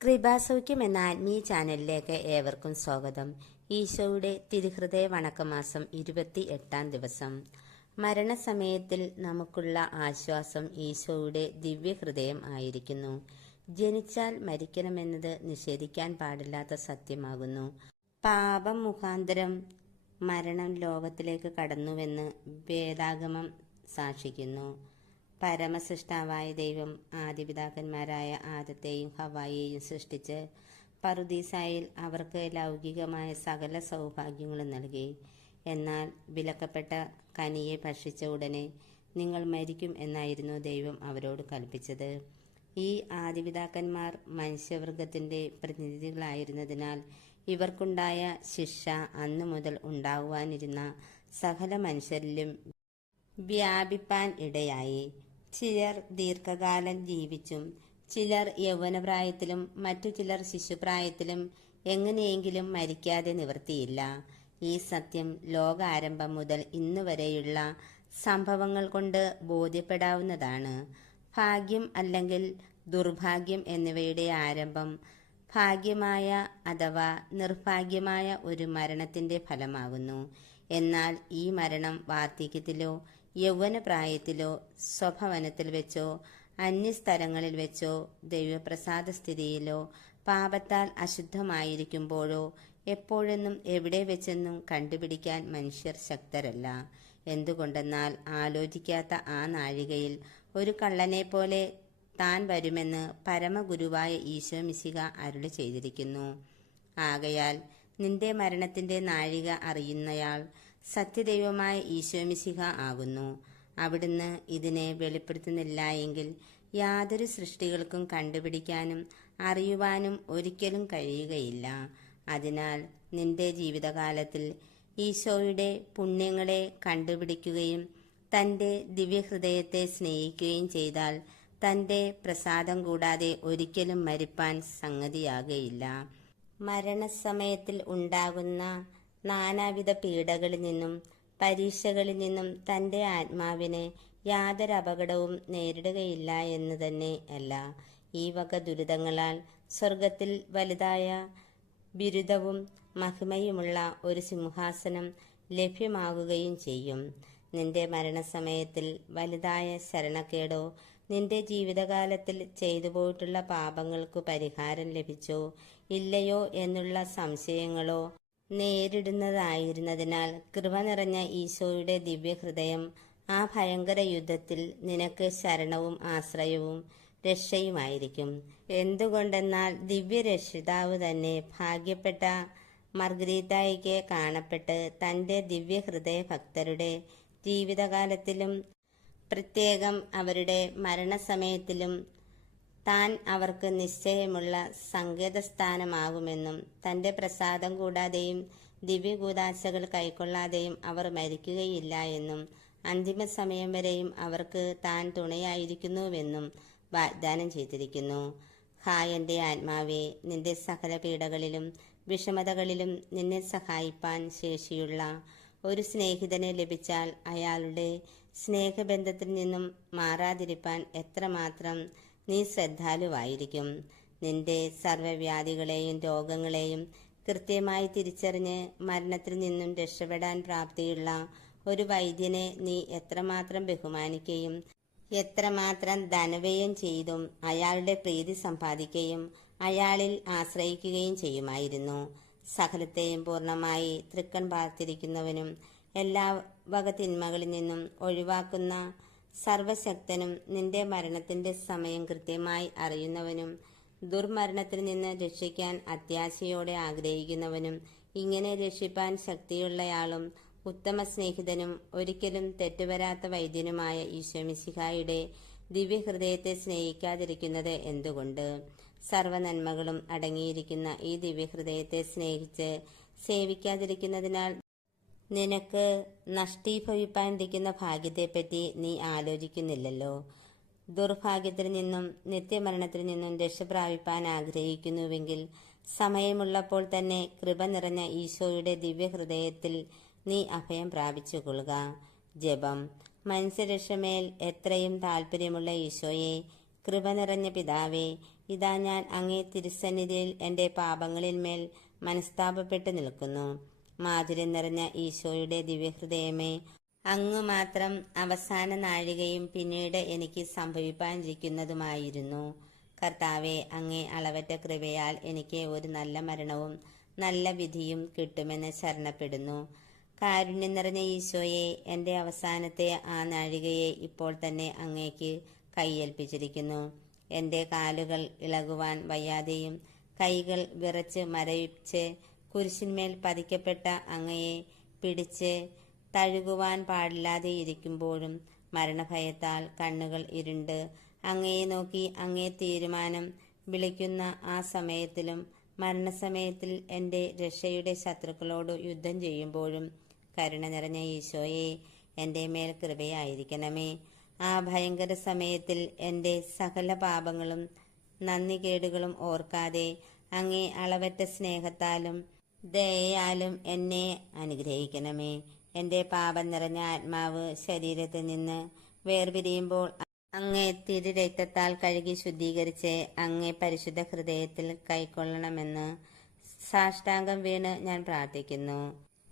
കൃപാസൗഖ്യം എന്ന ആത്മീയ ചാനലിലേക്ക് ഏവർക്കും സ്വാഗതം. ഈശോയുടെ തിരുഹൃദയ വണക്കമാസം 28-ാം ദിവസം. മരണസമയത്തിൽ നമുക്കുള്ള ആശ്വാസം ഈശോയുടെ ദിവ്യഹൃദയം ആയിരിക്കുന്നു. ജനിച്ചാൽ മരിക്കണമെന്നത് നിഷേധിക്കാൻ പാടില്ലാത്ത സത്യമാകുന്നു. പാപം മുഖാന്തരം മരണം ലോകത്തിലേക്ക് കടന്നുവെന്ന് വേദാഗമം സാക്ഷിക്കുന്നു. പരമസൃഷ്ടാവായ ദൈവം ആദിപിതാക്കന്മാരായ ആദത്തെയും ഹവ്വായെയും സൃഷ്ടിച്ച് പറുദീസായിൽ അവർക്ക് ലൗകികമായ സകല സൗഭാഗ്യങ്ങളും നൽകി. എന്നാൽ വിലക്കപ്പെട്ട കനിയെ ഭക്ഷിച്ച ഉടനെ നിങ്ങൾ മരിക്കും എന്നായിരുന്നു ദൈവം അവരോട് കൽപ്പിച്ചത്. ഈ ആദിപിതാക്കന്മാർ മനുഷ്യവർഗത്തിന്റെ പ്രതിനിധികളായിരുന്നതിനാൽ ഇവർക്കുണ്ടായ ശിക്ഷ അന്നു മുതൽ ഉണ്ടാകുവാനിരുന്ന സകല മനുഷ്യരിലും വ്യാപിപ്പാൻ ഇടയായി. ചിലർ ദീർഘകാലം ജീവിച്ചും ചിലർ യൗവനപ്രായത്തിലും മറ്റു ചിലർ ശിശുപ്രായത്തിലും എങ്ങനെയെങ്കിലും മരിക്കാതെ നിവൃത്തിയില്ല. ഈ സത്യം ലോകാരംഭം മുതൽ ഇന്നുവരെയുള്ള സംഭവങ്ങൾ കൊണ്ട് ബോധ്യപ്പെടാവുന്നതാണ്. ഭാഗ്യം അല്ലെങ്കിൽ ദുർഭാഗ്യം എന്നിവയുടെ ആരംഭം ഭാഗ്യമായ അഥവാ നിർഭാഗ്യമായ ഒരു മരണത്തിന്റെ ഫലമാകുന്നു. എന്നാൽ ഈ മരണം വാർദ്ധക്യത്തിലോ യൗവനപ്രായത്തിലോ സ്വഭവനത്തിൽ വെച്ചോ അന്യസ്ഥലങ്ങളിൽ വെച്ചോ ദൈവപ്രസാദ സ്ഥിതിയിലോ പാപത്താൽ അശുദ്ധമായിരിക്കുമ്പോഴോ എപ്പോഴെന്നും എവിടെ വെച്ചെന്നും കണ്ടുപിടിക്കാൻ മനുഷ്യർ ശക്തരല്ല. എന്തുകൊണ്ടെന്നാൽ ആലോചിക്കാത്ത ആ നാഴികയിൽ ഒരു കള്ളനെ പോലെ താൻ വരുമെന്ന് പരമഗുരുവായ ഈശോ മിശിഹ അരുളി ചെയ്തിരിക്കുന്നു. ആകയാൽ നിന്റെ മരണത്തിന്റെ നാഴിക അറിയുന്നയാൾ സത്യദൈവമായ ഈശോ മിശിഹ ആകുന്നു. അവിടുന്ന് ഇതിനെ വെളിപ്പെടുത്തുന്നില്ല എങ്കിൽ യാതൊരു സൃഷ്ടികൾക്കും കണ്ടുപിടിക്കാനും അറിയുവാനും ഒരിക്കലും കഴിയുകയില്ല. അതിനാൽ നിന്റെ ജീവിതകാലത്തിൽ ഈശോയുടെ പുണ്യങ്ങളെ കണ്ടുപിടിക്കുകയും തൻ്റെ ദിവ്യഹൃദയത്തെ സ്നേഹിക്കുകയും ചെയ്താൽ തൻ്റെ പ്രസാദം കൂടാതെ ഒരിക്കലും മരിപ്പാൻ സംഗതിയാകയില്ല. മരണസമയത്തിൽ ഉണ്ടാകുന്ന നാനാവിധ പീഡകളിൽ നിന്നും പരീക്ഷകളിൽ നിന്നും തൻ്റെ ആത്മാവിന് യാതൊരു അപകടവും നേരിടുകയില്ല എന്ന് തന്നെ അല്ല, ഈ വക ദുരിതങ്ങളാൽ സ്വർഗത്തിൽ വലുതായ ബിരുദവും മഹിമയുമുള്ള ഒരു സിംഹാസനം ലഭ്യമാകുകയും ചെയ്യും. നിന്റെ മരണസമയത്തിൽ വലുതായ ശരണക്കേടോ നിന്റെ ജീവിതകാലത്തിൽ ചെയ്തു പോയിട്ടുള്ള പാപങ്ങൾക്കു പരിഹാരം ലഭിച്ചോ ഇല്ലയോ എന്നുള്ള സംശയങ്ങളോ നേരിടുന്നതായിരുന്നതിനാൽ കൃപ നിറഞ്ഞ ഈശോയുടെ ദിവ്യഹൃദയം ആ ഭയങ്കര യുദ്ധത്തിൽ നിനക്ക് ശരണവും ആശ്രയവും രക്ഷയുമായിരിക്കും. എന്തുകൊണ്ടെന്നാൽ ദിവ്യരക്ഷിതാവ് തന്നെ ഭാഗ്യപ്പെട്ട മർഗരീതായിക്ക് കാണപ്പെട്ട് തൻ്റെ ദിവ്യഹൃദയ ഭക്തരുടെ ജീവിതകാലത്തിലും പ്രത്യേകം അവരുടെ മരണസമയത്തിലും താൻ അവർക്ക് നിശ്ചയമുള്ള സങ്കേതസ്ഥാനമാകുമെന്നും തൻ്റെ പ്രസാദം കൂടാതെയും ദിവ്യകൂദാശകൾ കൈക്കൊള്ളാതെയും അവർ മരിക്കുകയില്ല എന്നും അന്തിമ സമയം വരെയും അവർക്ക് താൻ തുണയായിരിക്കുന്നുവെന്നും വാഗ്ദാനം ചെയ്തിരിക്കുന്നു. ഹായ് എൻ്റെ ആത്മാവേ, നിന്റെ സകല പീഡകളിലും വിഷമതകളിലും നിന്നെ സഹായിപ്പാൻ ശേഷിയുള്ള ഒരു സ്നേഹിതനെ ലഭിച്ചാൽ അയാളുടെ സ്നേഹബന്ധത്തിൽ നിന്നും മാറാതിരിപ്പാൻ എത്രമാത്രം നീ ശ്രദ്ധാലുവായിരിക്കും. നിന്റെ സർവ്വവ്യാധികളെയും രോഗങ്ങളെയും കൃത്യമായി തിരിച്ചറിഞ്ഞ് മരണത്തിൽ നിന്നും രക്ഷപ്പെടാൻ പ്രാപ്തിയുള്ള ഒരു വൈദ്യനെ നീ എത്രമാത്രം ബഹുമാനിക്കുകയും എത്രമാത്രം ധനവ്യയം ചെയ്തും അയാളുടെ പ്രീതി സമ്പാദിക്കുകയും അയാളിൽ ആശ്രയിക്കുകയും ചെയ്യുമായിരുന്നു. സകലത്തെയും പൂർണ്ണമായി തൃക്കൺ പാർത്തിരിക്കുന്നവനും എല്ലാ വക തിന്മകളിൽ നിന്നും ഒഴിവാക്കുന്ന സർവശക്തനും നിന്റെ മരണത്തിന്റെ സമയം കൃത്യമായി അറിയുന്നവനും ദുർമരണത്തിൽ നിന്ന് രക്ഷിക്കാൻ അത്യാശയോടെ ആഗ്രഹിക്കുന്നവനും ഇങ്ങനെ രക്ഷിപ്പാൻ ശക്തിയുള്ളയാളും ഉത്തമ സ്നേഹിതനും ഒരിക്കലും തെറ്റുവരാത്ത വൈദ്യനുമായ ഈശോ മിശിഹായുടെ ദിവ്യഹൃദയത്തെ സ്നേഹിക്കാതിരിക്കുന്നത് എന്തുകൊണ്ട്? സർവനന്മകളും അടങ്ങിയിരിക്കുന്ന ഈ ദിവ്യഹൃദയത്തെ സ്നേഹിച്ച് സേവിക്കാതിരിക്കുന്നതിനാൽ നിനക്ക് നഷ്ടീഭവിപ്പാനിരിക്കുന്ന ഭാഗ്യത്തെപ്പറ്റി നീ ആലോചിക്കുന്നില്ലല്ലോ. ദുർഭാഗ്യത്തിൽ നിന്നും നിത്യമരണത്തിൽ നിന്നും രക്ഷ പ്രാപിപ്പാൻ ആഗ്രഹിക്കുന്നുവെങ്കിൽ സമയമുള്ളപ്പോൾ തന്നെ കൃപ നിറഞ്ഞ ഈശോയുടെ ദിവ്യഹൃദയത്തിൽ നീ അഭയം പ്രാപിച്ചുകൊള്ളുക. ജപം. മനുഷ്യരക്ഷമേൽ എത്രയും താല്പര്യമുള്ള ഈശോയെ, കൃപ നിറഞ്ഞ പിതാവേ, ഇതാ ഞാൻ അങ്ങേ തിരുസന്നിധിയിൽ എൻ്റെ പാപങ്ങളിന്മേൽ മനസ്താപപ്പെട്ട് നിൽക്കുന്നു. മാധുര്യം നിറഞ്ഞ ഈശോയുടെ ദിവ്യഹൃദയമേ, അങ്ങ് മാത്രം അവസാന നാഴികയും പിന്നീട് എനിക്ക് സംഭവിപ്പാനിരിക്കുന്നതുമായിരുന്നു. കർത്താവെ, അങ്ങേ അളവറ്റ കൃപയാൽ എനിക്ക് ഒരു നല്ല മരണവും നല്ല വിധിയും കിട്ടുമെന്ന് ശരണപ്പെടുന്നു. കാരുണ്യം നിറഞ്ഞ ഈശോയെ, എൻ്റെ അവസാനത്തെ ആ നാഴികയെ ഇപ്പോൾ തന്നെ അങ്ങേക്ക് കൈയേൽപ്പിച്ചിരിക്കുന്നു. എൻ്റെ കാലുകൾ ഇളകുവാൻ വയ്യാതെയും കൈകൾ വിറച്ച് മരവിച്ച് കുരിശിന്മേൽ പതിക്കപ്പെട്ട അങ്ങയെ പിടിച്ച് തഴുകുവാൻ പാടില്ലാതെ ഇരിക്കുമ്പോഴും മരണഭയത്താൽ കണ്ണുകൾ ഇരുണ്ട് അങ്ങയെ നോക്കി അങ്ങേ തീരുമാനം വിളിക്കുന്ന ആ സമയത്തിലും മരണസമയത്തിൽ എൻ്റെ രക്ഷയുടെ ശത്രുക്കളോട് യുദ്ധം ചെയ്യുമ്പോഴും കരുണ നിറഞ്ഞ ഈശോയെ, എൻ്റെ മേൽ കൃപയായിരിക്കണമേ. ആ ഭയങ്കര സമയത്തിൽ എൻ്റെ സകല പാപങ്ങളും നന്ദികേടുകളും ഓർക്കാതെ അങ്ങേ അളവറ്റ സ്നേഹത്താലും ദയയാലും എന്നെ അനുഗ്രഹിക്കണമേ. എൻ്റെ പാപം നിറഞ്ഞ ആത്മാവ് ശരീരത്തിൽ നിന്ന് വേർപിരിയുമ്പോൾ അങ്ങേ തിരുരക്തത്താൽ കഴുകി ശുദ്ധീകരിച്ച് അങ്ങേ പരിശുദ്ധ ഹൃദയത്തിൽ കൈക്കൊള്ളണമെന്ന് സാഷ്ടാംഗം വീണ് ഞാൻ പ്രാർത്ഥിക്കുന്നു.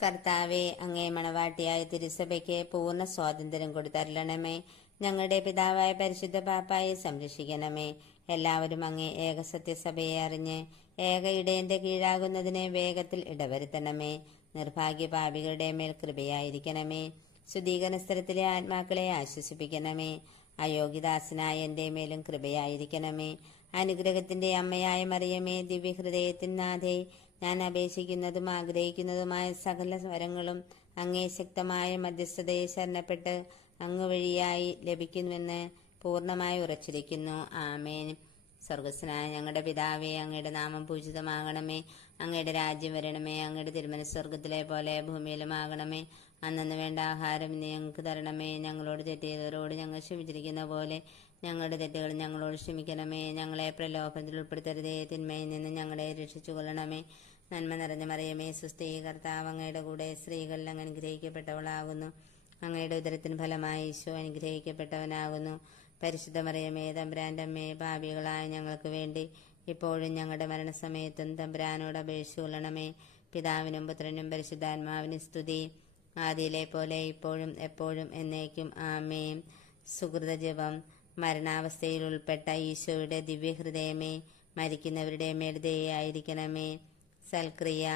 കർത്താവെ, അങ്ങേ മണവാട്ടിയായ തിരുസഭയ്ക്ക് പൂർണ്ണ സ്വാതന്ത്ര്യം കൊടുത്തരുളണമേ. ഞങ്ങളുടെ പിതാവായ പരിശുദ്ധ പാപ്പായെ സംരക്ഷിക്കണമേ. എല്ലാവരും അങ്ങേ ഏകസത്യസഭയെ അറിഞ്ഞ് ഏക ഇടയന്റെ കീഴാകുന്നതിനെ വേഗത്തിൽ ഇടവരുത്തണമേ. നിർഭാഗ്യ പാപികളുടെ മേൽ കൃപയായിരിക്കണമേ. ശുദ്ധീകരണ സ്ഥലത്തിലെ ആത്മാക്കളെ ആശ്വസിപ്പിക്കണമേ. അയോഗ്യദാസനായ എൻ്റെ മേലും കൃപയായിരിക്കണമേ. അനുഗ്രഹത്തിന്റെ അമ്മയായ മറിയമേ, ദിവ്യഹൃദയത്തിനാഥേ, ഞാൻ അപേക്ഷിക്കുന്നതും ആഗ്രഹിക്കുന്നതുമായ സകല വരങ്ങളും അങ്ങേ ശക്തമായ മധ്യസ്ഥതയെ ശരണപ്പെട്ട് അങ്ങ് വഴിയായി ലഭിക്കുന്നുവെന്ന് പൂർണ്ണമായി ഉറച്ചിരിക്കുന്നു. ആമേൻ. സ്വർഗസ്വനായ ഞങ്ങളുടെ പിതാവേ, അങ്ങയുടെ നാമം പൂജിതമാകണമേ. അങ്ങയുടെ രാജ്യം വരണമേ. അങ്ങയുടെ തിരുമനസ്സ് സ്വർഗത്തിലെ പോലെ ഭൂമിയിലുമാകണമേ. അന്നന്ന് വേണ്ട ആഹാരം ഇന്ന് ഞങ്ങൾക്ക് തരണമേ. ഞങ്ങളോട് തെറ്റ് ചെയ്തവരോട് ഞങ്ങൾ ക്ഷമിച്ചിരിക്കുന്ന പോലെ ഞങ്ങളുടെ തെറ്റുകൾ ഞങ്ങളോട് ക്ഷമിക്കണമേ. ഞങ്ങളെ പ്രലോഭനത്തിൽ ഉൾപ്പെടുത്തരുതേ, തിന്മയിൽ നിന്ന് ഞങ്ങളെ രക്ഷിച്ചു കൊള്ളണമേ. നന്മ നിറഞ്ഞ മറിയമേ, സുസ്ഥി, കർത്താവ് അങ്ങയുടെ കൂടെ സ്ത്രീകളിൽ അങ്ങ് അനുഗ്രഹിക്കപ്പെട്ടവളാകുന്നു. അങ്ങയുടെ ഉദരത്തിന് ഫലമായി ഈശോ അനുഗ്രഹിക്കപ്പെട്ടവനാകുന്നു. പരിശുദ്ധ മറിയമേ, തമ്പുരാന്റെ അമ്മേ, പാപികളായ ഞങ്ങൾക്ക് വേണ്ടി ഇപ്പോഴും ഞങ്ങളുടെ മരണസമയത്തും തമ്പുരാനോട് അപേക്ഷിച്ചു കൊള്ളണമേ. പിതാവിനും പുത്രനും പരിശുദ്ധാത്മാവിനും സ്തുതി, ആദിയിലെ പോലെ ഇപ്പോഴും എപ്പോഴും എന്നേക്കും. ആമേൻ. സുഹൃത ജപം. മരണാവസ്ഥയിൽ ഉൾപ്പെട്ട ഈശോയുടെ ദിവ്യഹൃദയമേ, മരിക്കുന്നവരുടെ മേൽ ദയയായിരിക്കണമേ. സൽക്രിയ.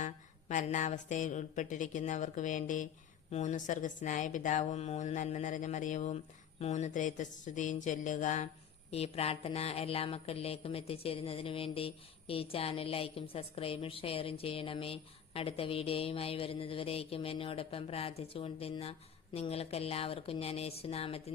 മരണാവസ്ഥയിൽ ഉൾപ്പെട്ടിരിക്കുന്നവർക്ക് വേണ്ടി 3 സ്വർഗസ്നായ പിതാവും 3 നന്മ നിറഞ്ഞ മറിയവും 3 ത്രൈത്വസ്തുതിയും ചൊല്ലുക. ഈ പ്രാർത്ഥന എല്ലാ മക്കളിലേക്കും എത്തിച്ചേരുന്നതിനു വേണ്ടി ഈ ചാനൽ ലൈക്കും സബ്സ്ക്രൈബും ഷെയറും ചെയ്യണമേ. അടുത്ത വീഡിയോയുമായി വരുന്നതുവരേക്കും എന്നോടൊപ്പം പ്രാർത്ഥിച്ചുകൊണ്ടിരുന്ന നിങ്ങൾക്കെല്ലാവർക്കും ഞാൻ യേശുനാമത്തിൽ